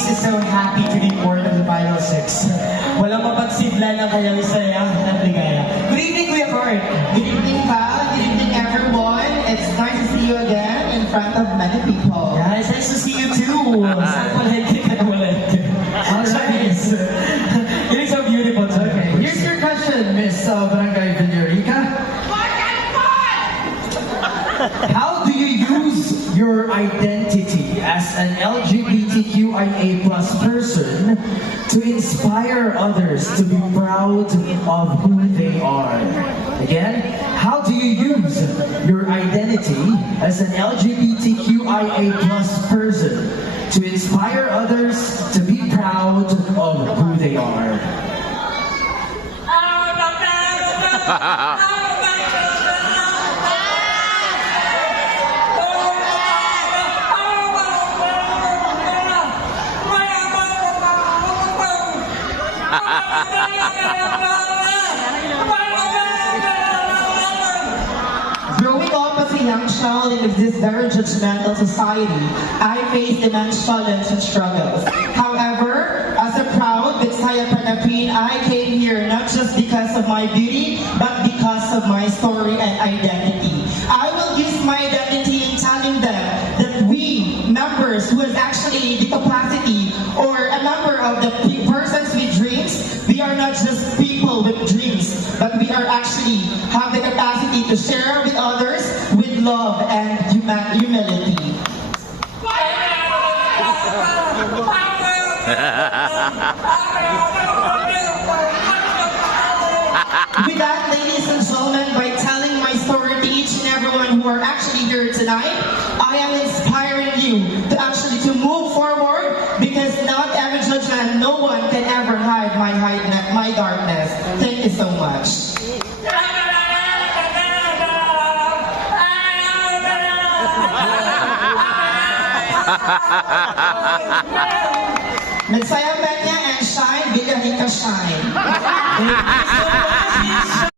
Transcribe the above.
makes you so happy to be part of the Final Six? Walang mapagsidla na kayang saya at ligaya. Good evening, Kuya Kurt. Good evening, pal. Good evening, everyone. It's nice to see you again in front of many people. Yeah, it's nice to see you too. Saan pala kita na ulit? Alright. It is so beautiful. Okay, here's your question, Miss Barangay Villarica. How do you use your identity as an LGBTQIA+ person to inspire others to be proud of who they are? Again, how do you use your identity as an LGBTQIA+ person to inspire others to be proud of who they are? Growing up as a young child in this very judgmental society, I faced immense challenges and struggles. However, as a proud Bisaya Panapin, I came here not just because of my beauty, but because of my story and identity. I will use my identity in telling them that we, members who has actually the capacity or a member of the persons with dreams, we are not just people with dreams, but we are actually have the capacity to share with others with love and humility. With that, ladies and gentlemen, by telling my story to each and everyone who are actually here tonight, I am inspiring you to actually to move forward because not every judgment, no one can ever hide my darkness. Thank you so much. Magsaya ba niya and shine, bigyan ka shine.